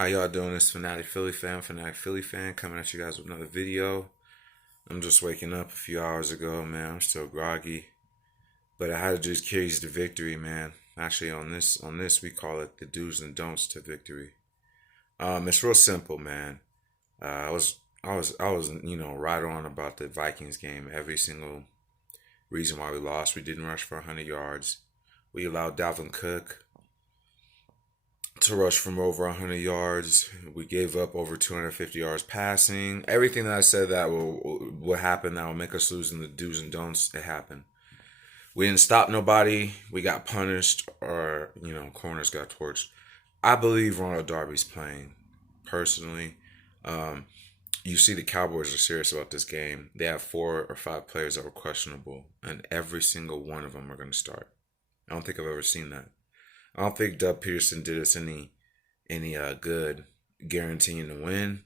How y'all doing? This Fanatic Philly fan, coming at you guys with another video. I'm just waking up a few hours ago, man. I'm still groggy, but I had to just carry the victory, man. Actually, on this, we call it the do's and don'ts to victory. It's real simple, man. I was, right on about the Vikings game. Every single reason why we lost, we didn't rush for 100 yards. We allowed Dalvin Cook to rush from over 100 yards. We gave up over 250 yards passing. Everything that I said that will happen, that will make us lose in the do's and don'ts, it happened. We didn't stop nobody. We got punished, or, corners got torched. I believe Ronald Darby's playing, personally. Um, you see the Cowboys are serious about this game. They have 4 or 5 players that were questionable, and every single one of them are going to start. I don't think I've ever seen that. I don't think Doug Peterson did us any good guaranteeing to win.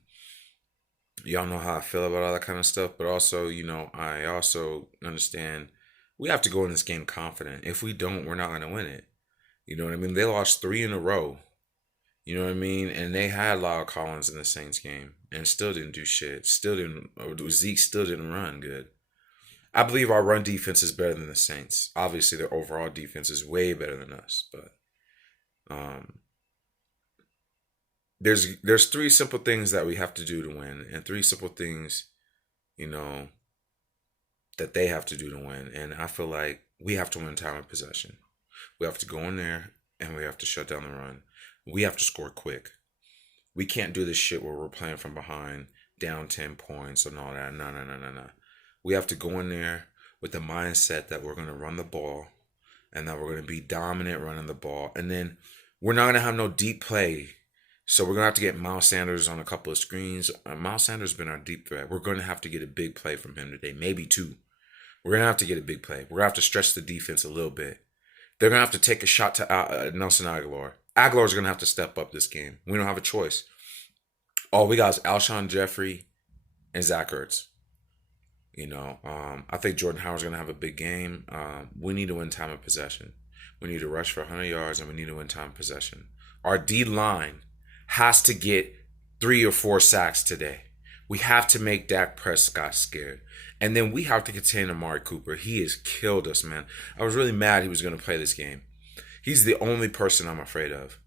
Y'all know how I feel about all that kind of stuff, but also, I also understand we have to go in this game confident. If we don't, we're not going to win it. You know what I mean? They lost 3 in a row. You know what I mean? And they had Lyle Collins in the Saints game and still didn't do shit. Zeke still didn't run good. I believe our run defense is better than the Saints. Obviously, their overall defense is way better than us, but um, there's 3 simple things that we have to do to win, and 3 simple things, you know, that they have to do to win. And I feel like we have to win time of possession. We have to go in there and we have to shut down the run. We have to score quick. We can't do this shit where we're playing from behind, down 10 points and all that. No, no, no, no, no. We have to go in there with the mindset that we're going to run the ball and that we're going to be dominant running the ball. And then we're not going to have no deep play. So we're going to have to get Miles Sanders on a couple of screens. Miles Sanders has been our deep threat. We're going to have to get a big play from him today, maybe 2. We're going to have to get a big play. We're going to have to stretch the defense a little bit. They're going to have to take a shot to Nelson Aguilar. Aguilar's going to have to step up this game. We don't have a choice. All we got is Alshon Jeffrey and Zach Ertz. I think Jordan Howard's going to have a big game. We need to win time of possession. We need to rush for 100 yards, and we need to win time of possession. Our D-line has to get 3 or 4 sacks today. We have to make Dak Prescott scared. And then we have to contain Amari Cooper. He has killed us, man. I was really mad he was going to play this game. He's the only person I'm afraid of.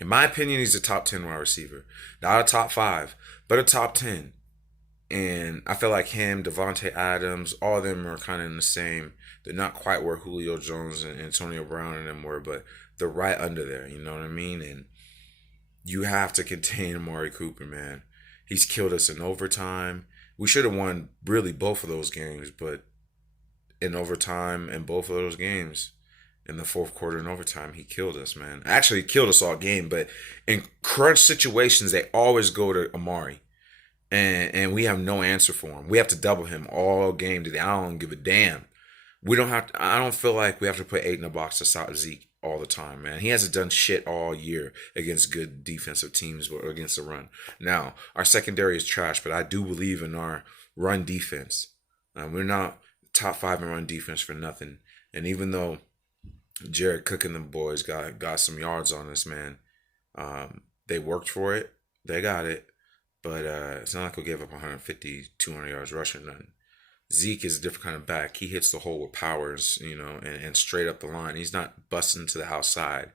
In my opinion, he's a top 10 wide receiver. Not a top 5, but a top 10. And I feel like him, Devontae Adams, all of them are kind of in the same. They're not quite where Julio Jones and Antonio Brown and them were, but they're right under there. You know what I mean? And you have to contain Amari Cooper, man. He's killed us in overtime. We should have won really both of those games, but in overtime in both of those games, in the fourth quarter and overtime, he killed us, man. Actually, he killed us all game, but in crunch situations, they always go to Amari. And we have no answer for him. We have to double him all game today. I don't give a damn. We don't have to, I don't feel like we have to put 8 in a box to stop Zeke all the time, man. He hasn't done shit all year against good defensive teams or against the run. Now, our secondary is trash, but I do believe in our run defense. We're not top 5 in run defense for nothing. And even though Jared Cook and the boys got some yards on us, man, they worked for it. They got it. But it's not like we'll give up 150, 200 yards rushing nothing. Zeke is a different kind of back. He hits the hole with powers, and straight up the line. He's not busting to the outside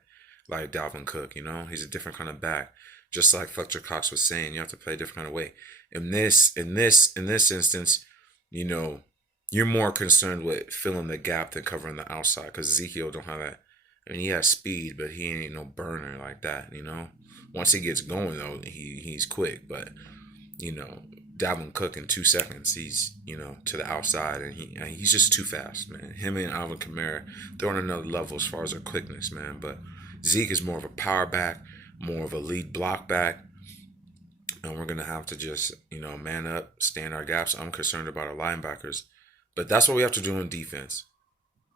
like Dalvin Cook, He's a different kind of back. Just like Fletcher Cox was saying, you have to play a different kind of way. In this instance, you're more concerned with filling the gap than covering the outside, because Ezekiel don't have that. I mean, he has speed, but he ain't no burner like that, Once he gets going, though, he's quick. But, Dalvin Cook in 2 seconds, he's, to the outside. And he's just too fast, man. Him and Alvin Kamara, they're on another level as far as their quickness, man. But Zeke is more of a power back, more of a lead block back. And we're going to have to just, man up, stand our gaps. I'm concerned about our linebackers. But that's what we have to do in defense.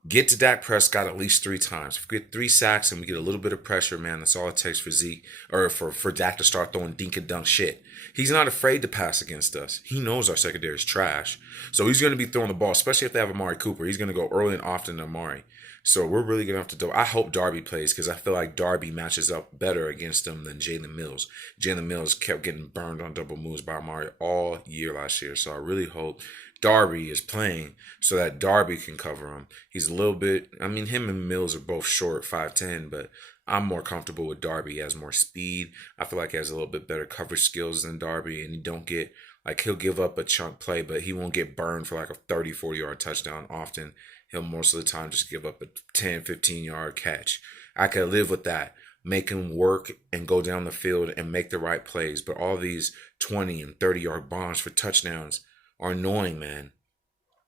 Get to Dak Prescott at least 3 times. If we get 3 sacks and we get a little bit of pressure, man, that's all it takes for Zeke, or for Dak to start throwing dink and dunk shit. He's not afraid to pass against us. He knows our secondary is trash. So he's going to be throwing the ball, especially if they have Amari Cooper. He's going to go early and often to Amari. So we're really gonna have to do. I hope Darby plays because I feel like Darby matches up better against him than Jalen Mills. Jalen Mills kept getting burned on double moves by Amari all year last year. So I really hope Darby is playing so that Darby can cover him. He's a little bit. I mean, him and Mills are both short, 5'10", but I'm more comfortable with Darby. He has more speed. I feel like he has a little bit better coverage skills than Darby, and he don't get like he'll give up a chunk play, but he won't get burned for like a 30, 40-yard touchdown often. He'll most of the time just give up a 10, 15-yard catch. I could live with that. Make him work and go down the field and make the right plays. But all these 20 and 30-yard bombs for touchdowns are annoying, man.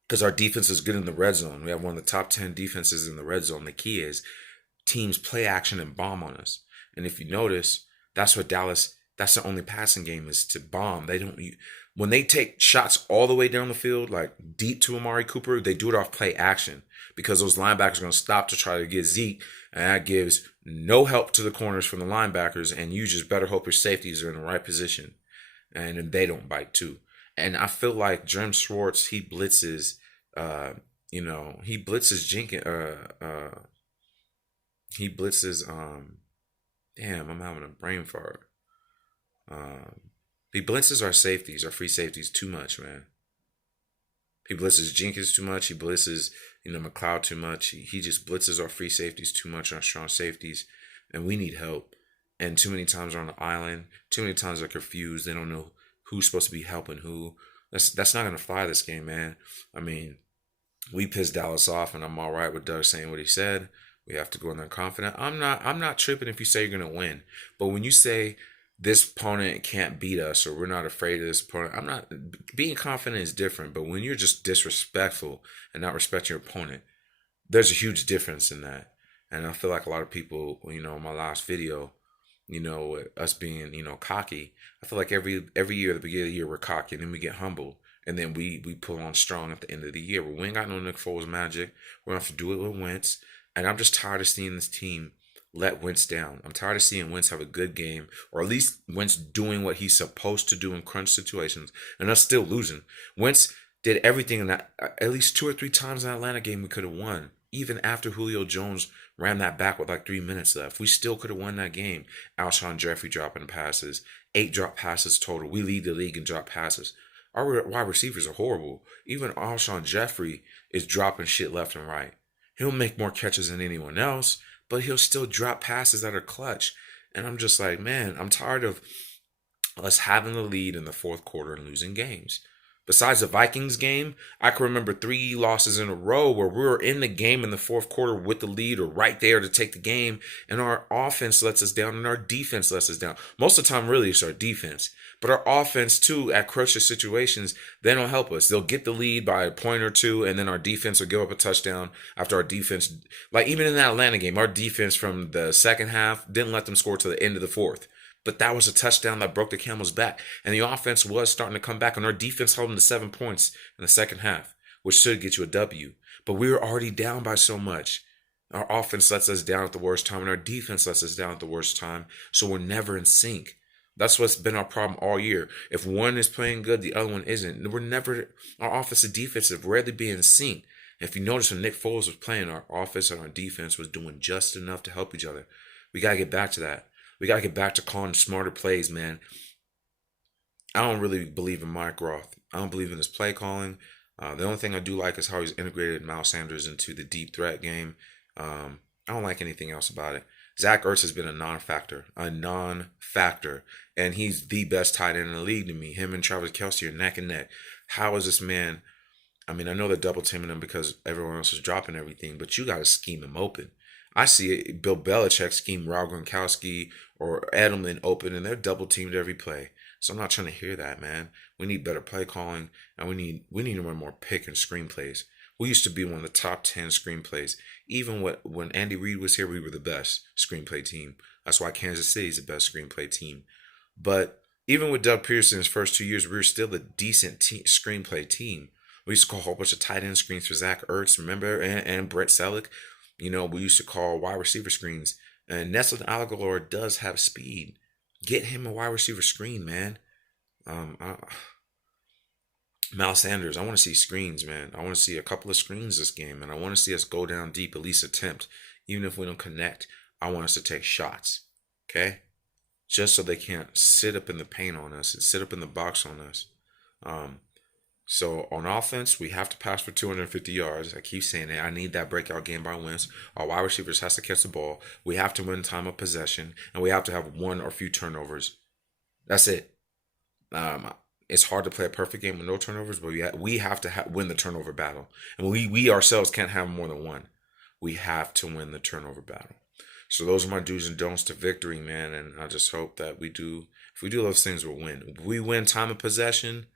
Because our defense is good in the red zone. We have one of the top 10 defenses in the red zone. The key is teams play action and bomb on us. And if you notice, that's what Dallas, that's the only passing game is to bomb. They don't, when they take shots all the way down the field, like deep to Amari Cooper, they do it off play action because those linebackers are going to stop to try to get Zeke. And that gives no help to the corners from the linebackers. And you just better hope your safeties are in the right position. And then they don't bite too. And I feel like Jim Schwartz, he blitzes, he blitzes Jenkins, he blitzes, damn, I'm having a brain fart. He blitzes our safeties, our free safeties too much, man. He blitzes Jenkins too much. He blitzes, McLeod too much. He just blitzes our free safeties too much, our strong safeties. And we need help. And too many times are on the island. Too many times they're confused. They don't know who's supposed to be helping who. That's not going to fly this game, man. I mean, we pissed Dallas off, and I'm all right with Doug saying what he said. We have to go in there confident. I'm not tripping if you say you're going to win. But when you say this opponent can't beat us or we're not afraid of this opponent, I'm not, being confident is different. But when you're just disrespectful and not respect your opponent, there's a huge difference in that. And I feel like a lot of people, in my last video, us being, cocky, I feel like every year at the beginning of the year we're cocky and then we get humble. And then we pull on strong at the end of the year. But we ain't got no Nick Foles magic. We're going to have to do it with Wentz. And I'm just tired of seeing this team let Wentz down. I'm tired of seeing Wentz have a good game, or at least Wentz doing what he's supposed to do in crunch situations, and us still losing. Wentz did everything in that, at least 2 or 3 times in that Atlanta game we could have won. Even after Julio Jones ran that back with like 3 minutes left, we still could have won that game. Alshon Jeffrey dropping passes, 8 drop passes total. We lead the league in drop passes. Our wide receivers are horrible. Even Alshon Jeffrey is dropping shit left and right. He'll make more catches than anyone else, but he'll still drop passes that are clutch. And I'm just like, man, I'm tired of us having the lead in the fourth quarter and losing games. Besides the Vikings game, I can remember 3 losses in a row where we were in the game in the fourth quarter with the lead or right there to take the game, and our offense lets us down and our defense lets us down. Most of the time, really, it's our defense. But our offense, too, at crucial situations, they don't help us. They'll get the lead by a point or two, and then our defense will give up a touchdown after our defense. Like, even in that Atlanta game, our defense from the second half didn't let them score to the end of the fourth. But that was a touchdown that broke the camel's back. And the offense was starting to come back. And our defense held them to 7 points in the second half, which should get you a W. But we were already down by so much. Our offense lets us down at the worst time, and our defense lets us down at the worst time. So we're never in sync. That's what's been our problem all year. If one is playing good, the other one isn't. Our offense and defense have rarely been in sync. If you notice when Nick Foles was playing, our offense and our defense was doing just enough to help each other. We got to get back to that. We got to get back to calling smarter plays, man. I don't really believe in Mike Roth. I don't believe in his play calling. The only thing I do like is how he's integrated Miles Sanders into the deep threat game. I don't like anything else about it. Zach Ertz has been a non-factor. And he's the best tight end in the league to me. Him and Travis Kelce are neck and neck. How is this man? I mean, I know they're double teaming him because everyone else is dropping everything, but you got to scheme him open. I see it, Bill Belichick scheme Rob Gronkowski or Edelman open, and they're double teamed every play. So I'm not trying to hear that, man. We need better play calling, and we need to run more pick and screen plays. We used to be one of the top 10 screenplays. Even when Andy Reid was here, we were the best screenplay team. That's why Kansas City is the best screenplay team. But even with Doug Pearson's first 2 years, we were still a decent screenplay team. We used to call a whole bunch of tight end screens for Zach Ertz, remember, and Brett Selleck. We used to call wide receiver screens. And Nestled Aguilar does have speed. Get him a wide receiver screen, man. Miles Sanders, I want to see screens, man. I want to see a couple of screens this game, and I want to see us go down deep, at least attempt. Even if we don't connect, I want us to take shots. Okay? Just so they can't sit up in the paint on us and sit up in the box on us. Um, so on offense, we have to pass for 250 yards. I keep saying it. I need that breakout game by wins. Our wide receivers has to catch the ball. We have to win time of possession, and we have to have one or few turnovers. That's it. It's hard to play a perfect game with no turnovers, but we have to win the turnover battle, and we ourselves can't have more than one. We have to win the turnover battle. So those are my do's and don'ts to victory, man. And I just hope that we do. If we do those things, we'll win. If we win time of possession,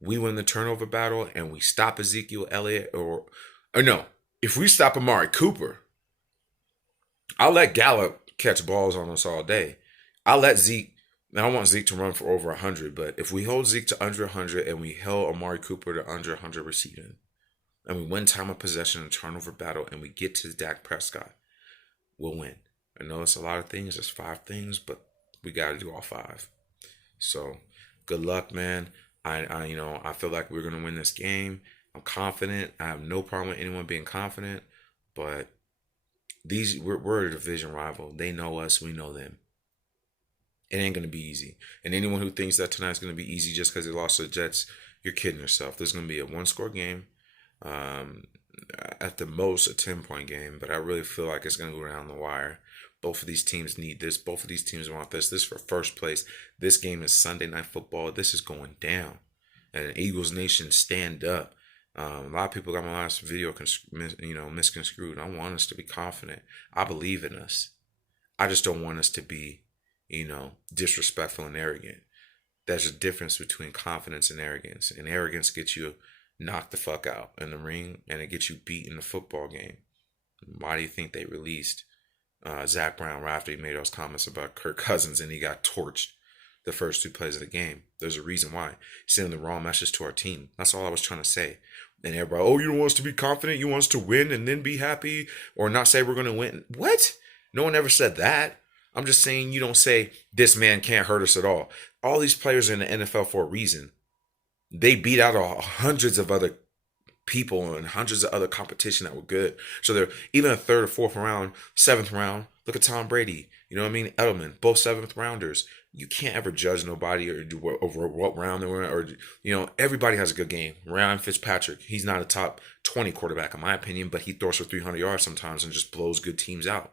we win the turnover battle, and we stop Ezekiel Elliott, or no, if we stop Amari Cooper, I'll let Gallup catch balls on us all day. I'll let Zeke. Now I want Zeke to run for over 100, but if we hold Zeke to under 100 and we held Amari Cooper to under 100 receiving, and we win time of possession and turnover battle, and we get to Dak Prescott, we'll win. I know it's a lot of things. It's 5 things, but we got to do all 5. So good luck, man. I feel like we're gonna win this game. I'm confident. I have no problem with anyone being confident, but we're a division rival. They know us. We know them. It ain't gonna be easy. And anyone who thinks that tonight's gonna be easy just because they lost to the Jets, you're kidding yourself. There's gonna be a 1-score game. At the most a 10-point game, but I really feel like it's going to go down the wire. Both of these teams need this. Both of these teams want this. This is for first place. This game is Sunday Night Football. This is going down. And Eagles Nation, stand up. A lot of people got my last video misconstrued. I want us to be confident. I believe in us. I just don't want us to be, disrespectful and arrogant. There's a difference between confidence and arrogance. And arrogance gets you knocked the fuck out in the ring, and it gets you beat in the football game. Why do you think they released Zach Brown right after he made those comments about Kirk Cousins and he got torched the first 2 plays of the game? There's a reason why. He's sending the wrong message to our team. That's all I was trying to say. And everybody, oh, you don't want us to be confident? You want us to win and then be happy? Or not say we're going to win? What? No one ever said that. I'm just saying you don't say this man can't hurt us at all. All these players are in the NFL for a reason. They beat out hundreds of other people and hundreds of other competition that were good. So they're even a 3rd or 4th round, 7th round. Look at Tom Brady. You know what I mean? Edelman, both 7th rounders. You can't ever judge nobody or over what round they were in, or everybody has a good game. Ryan Fitzpatrick, he's not a top 20 quarterback in my opinion, but he throws for 300 yards sometimes and just blows good teams out.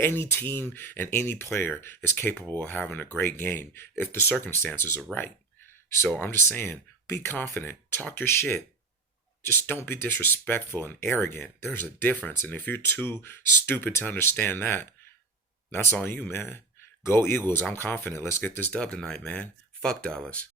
Any team and any player is capable of having a great game if the circumstances are right. So I'm just saying, be confident, talk your shit. Just don't be disrespectful and arrogant. There's a difference. And if you're too stupid to understand that, that's on you, man. Go Eagles. I'm confident. Let's get this dub tonight, man. Fuck Dallas.